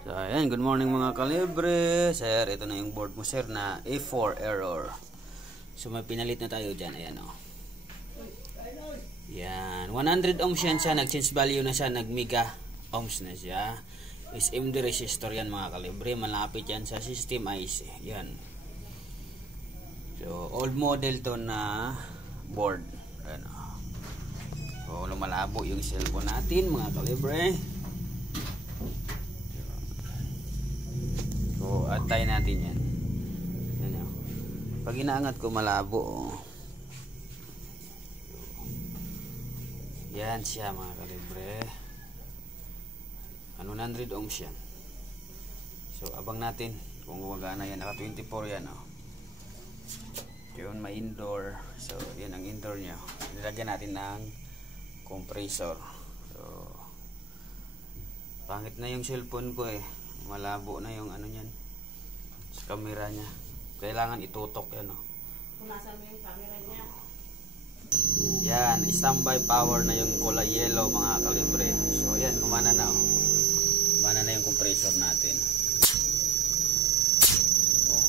So, ayan, good morning mga kalibre. Sir, ito na yung board mo, sir, na A4 error. So, may pinalit na tayo dyan. Ayan, o. Yan. 100 ohms yan siya. Nag-change value na siya. Nag-mega ohms na siya. SMD resistor yan mga kalibre. Malapit yan sa system IC. Yan. So, old model to na board. Ayan, o. So, lumalabo yung cellphone natin mga kalibre. So, atay natin yan. Yan o. Pag inaangat ko, malabo. Oh. Yan siya mga kalibre. 100 ohms yan. So, abang natin kung gumagana yan. Naka 24 yan o. Yun, may indoor. So, yan ang indoor niya. Nilagyan natin ng compressor. So, pangit na yung cellphone ko eh. Malabo na yung ano niyan sa camera niya. Kailangan itutok yan o. Punasan mo yung camera niya. Yan, standby power na yung kulay yellow mga kalibre. So yan, kumana na o. Kumana na yung compressor natin. Oh.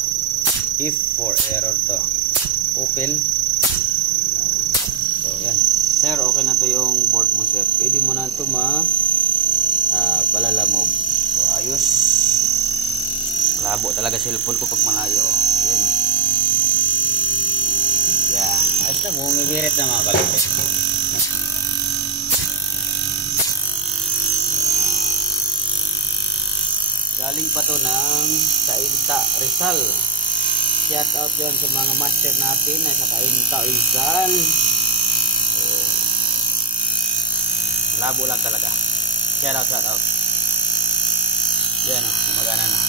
If for error to. Open. So yan. Sir, okay na to yung board mo, sir. Pwede mo na ito palalamog. So ayos. Labo talaga cellphone ko pag malayo. Yan. Yan. Ayos na, bumibirit na mga kalibre. Galing pa to ng Kainta Rizal. Shout out yan sa mga master natin na sa Kainta Rizal. So, labo lang talaga. Shout out. Yan o, gumagana na.